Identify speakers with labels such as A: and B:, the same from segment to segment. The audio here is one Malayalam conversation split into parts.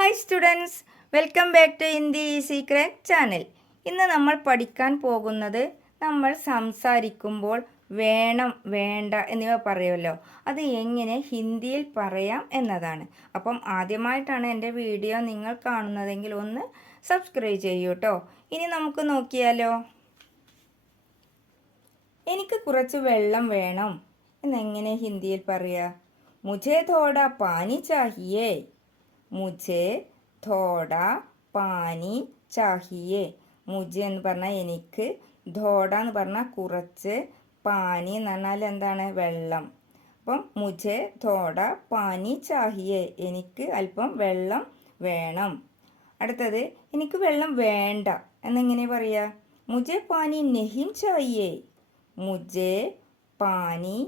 A: Hi students welcome back to Hindi secret channel ഇന്ന് നമ്മൾ പഠിക്കാൻ പോകുന്നത് നമ്മൾ സംസാരിക്കുമ്പോൾ വേണം വേണ്ട എന്നിവ പറയുമല്ലോ. അത് എങ്ങനെ ഹിന്ദിയിൽ പറയാം എന്നതാണ്. അപ്പം ആദ്യമായിട്ടാണ് എന്റെ വീഡിയോ നിങ്ങൾ കാണുന്നതെങ്കിൽ ഒന്ന് സബ്സ്ക്രൈബ് ചെയ്യൂ കേട്ടോ ഇനി നമുക്ക് നോക്കിയാലോ. എനിക്ക് കുറച്ച് വെള്ളം വേണം. എന്നെങ്ങനെ ഹിന്ദിയിൽ പറയുക മുജേ തോട പാനി ചാഹിയേ. മുജെ ധോഡ പാനി ചാഹിയെ. മുജെ എന്ന് പറഞ്ഞാൽ എനിക്ക് ധോഡ എന്ന് പറഞ്ഞാൽ കുറച്ച് പാനി എന്ന് പറഞ്ഞാൽ എന്താണ്? വെള്ളം. അപ്പം മുജെ ധോഡ പാനി ചാഹിയെ എനിക്ക് അല്പം വെള്ളം വേണം. അടുത്തത് എനിക്ക് വെള്ളം വേണ്ട. എന്നെങ്ങനെ പറയുക മുജെ പാനി നെഹിം ചായയെ മുജെ പാനി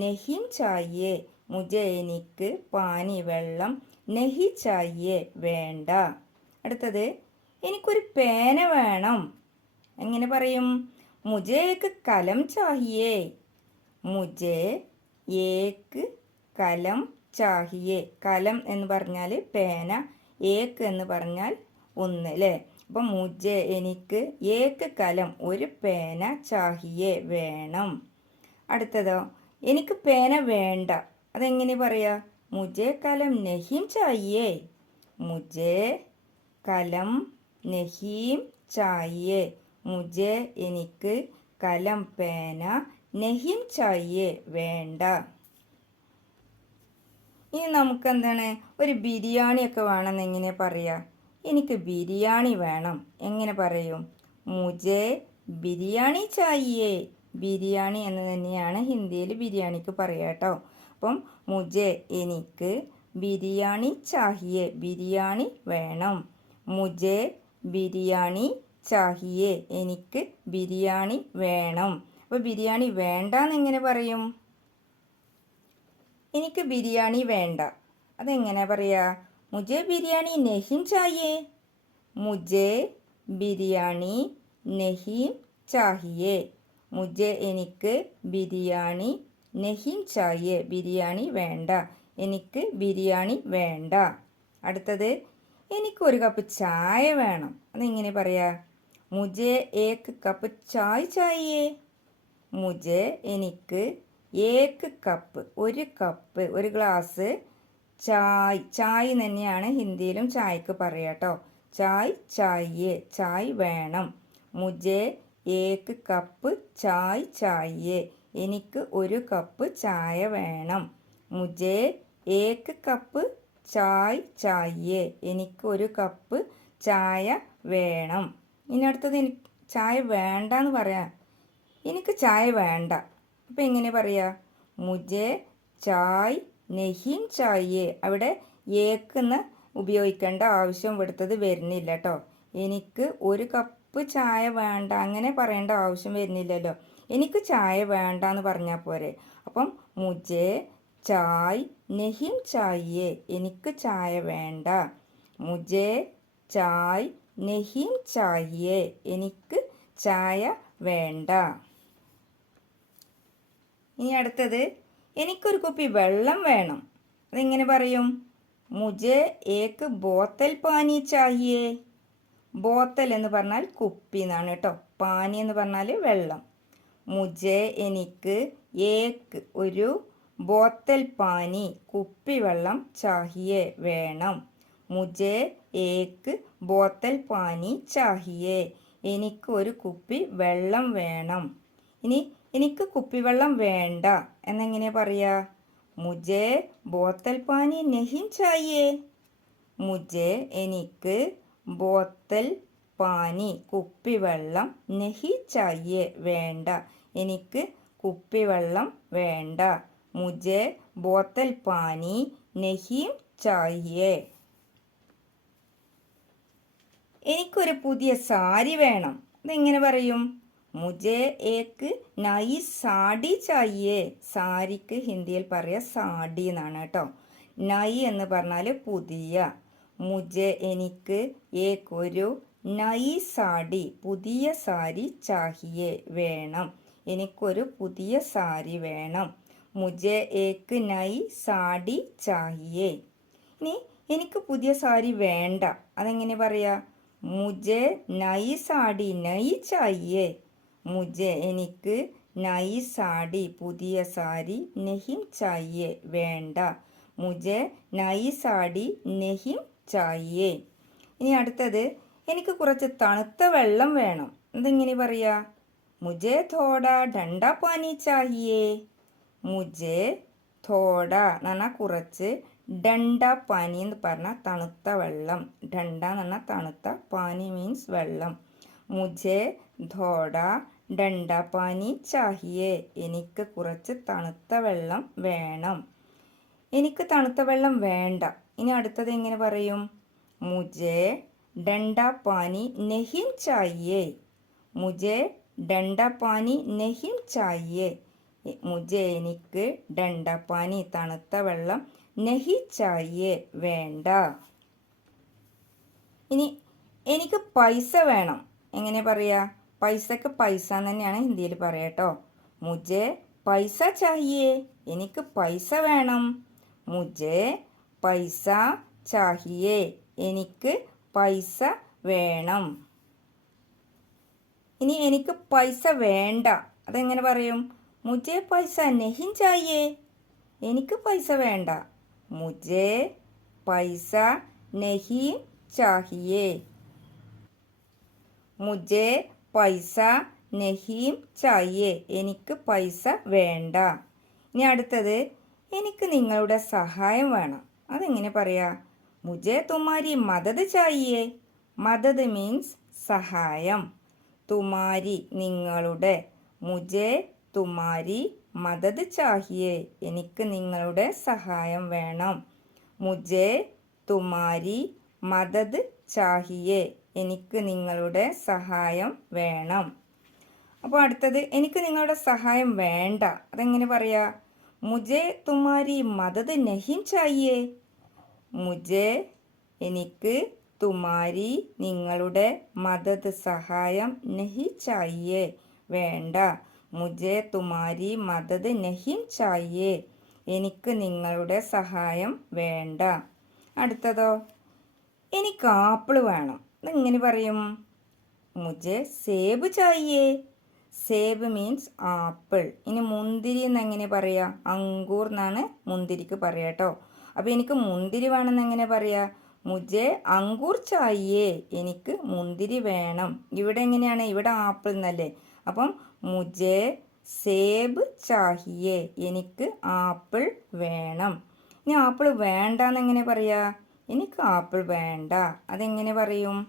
A: നെഹിം ചായയെ മുജെ എനിക്ക് പാനി വെള്ളം നെഹി ചായേ വേണ്ട. അടുത്തത് എനിക്കൊരു പേന വേണം. എങ്ങനെ പറയും? മുജേക്ക് കലം ചാഹിയേ. മുജേ ഏക്ക് കലം ചാഹിയേ. കലം എന്ന് പറഞ്ഞാൽ പേന ഏക്ക് എന്ന് പറഞ്ഞാൽ ഒന്ന് അല്ലേ അപ്പം മുജേ എനിക്ക് ഏക്ക് കലം ഒരു പേന ചാഹിയേ വേണം. അടുത്തതോ എനിക്ക് പേന വേണ്ട. അതെങ്ങനെ പറയാ? मुझे कलम नहीं चाहिए മുജെ കലം നഹീം ചായേ മുജെ എനിക്ക് കലം പേന നഹീം ചായേ വേണ്ട. ഇനി നമുക്ക് എന്താണ് ഒരു ബിരിയാണി ഒക്കെ വേണമെന്ന് എങ്ങനെ പറയാ? എനിക്ക് ബിരിയാണി വേണം. എങ്ങനെ പറയും? മുജെ ബിരിയാണി ചായേ ബിരിയാണി എന്ന് തന്നെയാണ് ഹിന്ദിയിൽ ബിരിയാണിക്ക് പറയാട്ടോ അപ്പം മുജെ എനിക്ക് ബിരിയാണി ചാഹിയെ ബിരിയാണി വേണം. മുജെ ബിരിയാണി ചാഹിയെ എനിക്ക് ബിരിയാണി വേണം. അപ്പോൾ ബിരിയാണി വേണ്ട എന്നെങ്ങനെ പറയും? എനിക്ക് ബിരിയാണി വേണ്ട. അതെങ്ങനെ പറയാ? മുജെ ബിരിയാണി നെഹിം ചാഹിയെ? മുജെ ബിരിയാണി നെഹിം ചാഹിയെ. മുജെ എനിക്ക് ബിരിയാണി നെഹിം ചായ് ബിരിയാണി വേണ്ട. എനിക്ക് ബിരിയാണി വേണ്ട. അടുത്തത് എനിക്ക് ഒരു കപ്പ് ചായ വേണം. അതെങ്ങനെ പറയാ? മുജെ ഏക്ക് കപ്പ് ചായ് ചായേ. മുജെ എനിക്ക് ഏക്ക് കപ്പ് ഒരു കപ്പ് ഒരു ഗ്ലാസ് ചായ്. ചായ് തന്നെയാണ് ഹിന്ദിയിലും ചായക്ക് പറയുക കേട്ടോ ചായ് ചായ് ചായ് വേണം. മുജെ ഏക്ക് കപ്പ് ചായ് ചായ്. എനിക്ക് ഒരു കപ്പ് ചായ വേണം. മുജേ ഏക്ക് കപ്പ് ചായ് ചായേ എനിക്ക് ഒരു കപ്പ് ചായ വേണം. ഇനി അടുത്തത് എനിക്ക് ചായ വേണ്ട എന്ന് പറയാം എനിക്ക് ചായ വേണ്ട. അപ്പം എങ്ങനെ പറയാ? മുജേ ചായ് നെഹിം ചായേ അവിടെ ഏക്കെന്ന് ഉപയോഗിക്കേണ്ട ആവശ്യം ഇവിടുത്തത് വരുന്നില്ല കേട്ടോ എനിക്ക് ഒരു കപ്പ് ചായ വേണ്ട. അങ്ങനെ പറയേണ്ട ആവശ്യം വരുന്നില്ലല്ലോ. എനിക്ക് ചായ വേണ്ട എന്ന് പറഞ്ഞാൽ പോരെ. അപ്പം മുജേ ചായ് നെഹിം ചായേ എനിക്ക് ചായ വേണ്ട. മുജേ ചായ് നെഹിം ചായേ എനിക്ക് ചായ വേണ്ട. ഇനി അടുത്തത് എനിക്കൊരു കുപ്പി വെള്ളം വേണം. അതെങ്ങനെ പറയും? മുജേ ഏക്ക് ബോത്തൽ പാനി ചായേ ബോത്തൽ എന്ന് പറഞ്ഞാൽ കുപ്പി എന്നാണ് കേട്ടോ. പാനി എന്ന് പറഞ്ഞാൽ വെള്ളം. മുജെ എനിക്ക് ഏക്ക് ഒരു ബോത്തൽ പാനി കുപ്പിവെള്ളം ചാഹിയെ വേണം. മുജെ ഏക്ക് ബോത്തൽ പാനി ചാഹിയെ എനിക്ക് ഒരു കുപ്പി വെള്ളം വേണം. ഇനി എനിക്ക് കുപ്പിവെള്ളം വേണ്ട. എന്നെങ്ങനെ പറയാ? മുജെ ബോത്തൽ പാനി നെഹിം ചായേ മുജെ എനിക്ക് ബോത്തൽ പാനി കുപ്പിവെള്ളം നെഹി ചായേ വേണ്ട. എനിക്ക് കുപ്പിവെള്ളം വേണ്ട. മുജെ ബോത്തൽ പാനി നെഹീം ചായേ എനിക്കൊരു പുതിയ സാരി വേണം. അതെങ്ങനെ പറയും? മുജെ ഏക്ക് നൈ സാഡി ചായേ സാരിക്ക് ഹിന്ദിയിൽ പറയുക സാഡി എന്നാണ് കേട്ടോ. നൈ എന്ന് പറഞ്ഞാൽ പുതിയ. മുജെ എനിക്ക് ഏക്കൊരു ഒരു നൈ സാഡി പുതിയ സാരി ചാഹിയെ വേണം. എനിക്കൊരു പുതിയ സാരി വേണം. മുജെ ഏക്ക് നൈ സാഡി ചാഹിയേ. ഇനി എനിക്ക് പുതിയ സാരി വേണ്ട. അതെങ്ങനെ പറയാ? മുജെ നൈ സാടി നൈ ചാഹിയേ. മുജെ എനിക്ക് നൈ സാടി പുതിയ സാരി നെഹിം ചായേ വേണ്ട. മുജെ നൈ സാടി നെഹിം ചായേ ഇനി അടുത്തത് എനിക്ക് കുറച്ച് തണുത്ത വെള്ളം വേണം. എന്തെങ്ങനെ പറയാ? മുജെ തോട ഡണ്ട പാനി ചാഹിയേ? മുജെ തോട എന്ന് പറഞ്ഞാൽ കുറച്ച് ഡണ്ട പാനി എന്ന് പറഞ്ഞാൽ തണുത്ത വെള്ളം. ഡണ്ട എന്ന് പറഞ്ഞാൽ തണുത്ത പാനി മീൻസ് വെള്ളം. മുജെ ധോട ഡണ്ട പാനി ചാഹിയേ. എനിക്ക് കുറച്ച് തണുത്ത വെള്ളം വേണം. എനിക്ക് തണുത്ത വെള്ളം വേണ്ട. ഇനി അടുത്തത് എങ്ങനെ പറയും? മുജെ ഡണ്ട പാനി നെഹിം ചായേ മുജെ ഡണ്ട പാനി നെഹിം ചായേ മുജെ എനിക്ക് ഡണ്ട പാനി തണുത്ത വെള്ളം നെഹി ചായേ വേണ്ട. ഇനി എനിക്ക് പൈസ വേണം. എങ്ങനെ പറയാ? പൈസക്ക് പൈസ തന്നെയാണ് ഹിന്ദിയിൽ പറയാട്ടോ മുജെ പൈസ ചാഹിയേ എനിക്ക് പൈസ വേണം. മുജെ പൈസ ചാഹിയേ എനിക്ക് പൈസ വേണം. ഇനി എനിക്ക് പൈസ വേണ്ട. അതെങ്ങനെ പറയും? മുജേ പൈസ നെഹിൻ ചായേ എനിക്ക് പൈസ വേണ്ട. മുജേ പൈസ നെഹിൻ ചാഹിയേ. മുജേ പൈസ നെഹീം ചായേ എനിക്ക് പൈസ വേണ്ട. ഇനി അടുത്തത് എനിക്ക് നിങ്ങളുടെ സഹായം വേണം. അതെങ്ങനെ പറയാ? മുജേ തുമാരി മദത് ചായേ മദത് മീൻസ് സഹായം. തുമാരി നിങ്ങളുടെ മുജെ തുമാരി മദത് ചാഹിയേ എനിക്ക് നിങ്ങളുടെ സഹായം വേണം. മുജെ തുമാരി മദത് ചാഹിയേ എനിക്ക് നിങ്ങളുടെ സഹായം വേണം. അപ്പോൾ അടുത്തത് എനിക്ക് നിങ്ങളുടെ സഹായം വേണ്ട. അതെങ്ങനെ പറയാ? മുജെ തുമാരി മദത് നഹിം ചാഹിയേ മുജെ എനിക്ക് തുമാരി നിങ്ങളുടെ മദത് സഹായം നഹി ചായേ വേണ്ട. മുജേ തുമാരി മദത് നഹിം ചായേ എനിക്ക് നിങ്ങളുടെ സഹായം വേണ്ട. അടുത്തതോ? എനിക്ക് ആപ്പിൾ വേണം. എങ്ങനെ പറയും? മുജെ സേബ് ചായേ സേബ് മീൻസ് ആപ്പിൾ. ഇനി മുന്തിരി എന്ന് എങ്ങനെ പറയാ? അങ്കൂർ എന്നാണ് മുന്തിരിക്ക് പറയാട്ടോ അപ്പോൾ എനിക്ക് മുന്തിരി വേണമെന്ന് എങ്ങനെ പറയാ? മുജെ അങ്കൂർ ചായേ എനിക്ക് മുന്തിരി വേണം. ഇവിടെ എങ്ങനെയാണ്? ഇവിടെ ആപ്പിൾ എന്നല്ലേ? അപ്പം മുജെ സേബ് ചാഹിയേ എനിക്ക് ആപ്പിൾ വേണം. ഇനി ആപ്പിൾ വേണ്ട എന്നെങ്ങനെ പറയാ? എനിക്ക് ആപ്പിൾ വേണ്ട. അതെങ്ങനെ പറയും?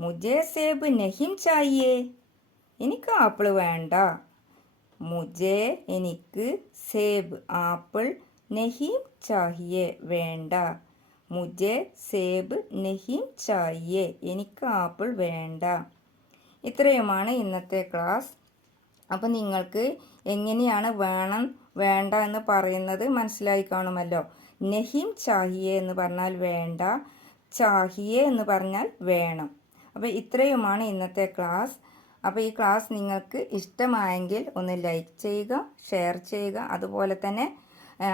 A: മുജെ സേബ് നഹിം ചായേ എനിക്ക് ആപ്പിൾ വേണ്ട. മുജെ എനിക്ക് സേബ് ആപ്പിൾ നഹീം ചാഹിയെ വേണ്ട. മുജെ സേബ് नहीं चाहिए എനിക്ക് ആപ്പിൾ വേണ്ട. ഇത്രയുമാണ് ഇന്നത്തെ ക്ലാസ്. അപ്പം നിങ്ങൾക്ക് എങ്ങനെയാണ് വേണം വേണ്ട എന്ന് പറയുന്നത് മനസ്സിലായി കാണുമല്ലോ. നെഹിം ചാഹിയെ എന്ന് പറഞ്ഞാൽ വേണ്ട ചാഹിയെ എന്ന് പറഞ്ഞാൽ വേണം. അപ്പോൾ ഇത്രയുമാണ് ഇന്നത്തെ ക്ലാസ്. അപ്പോൾ ഈ ക്ലാസ് നിങ്ങൾക്ക് ഇഷ്ടമായെങ്കിൽ ഒന്ന് ലൈക്ക് ചെയ്യുക ഷെയർ ചെയ്യുക. അതുപോലെ തന്നെ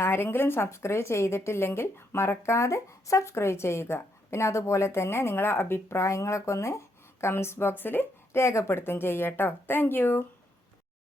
A: ആരെങ്കിലും സബ്സ്ക്രൈബ് ചെയ്തിട്ടില്ലെങ്കിൽ മറക്കാതെ സബ്സ്ക്രൈബ് ചെയ്യുക. പിന്നെ അതുപോലെ തന്നെ നിങ്ങളെ അഭിപ്രായങ്ങളൊക്കെ ഒന്ന് കമൻസ് ബോക്സിൽ രേഖപ്പെടുത്തും ചെയ്യട്ടോ താങ്ക്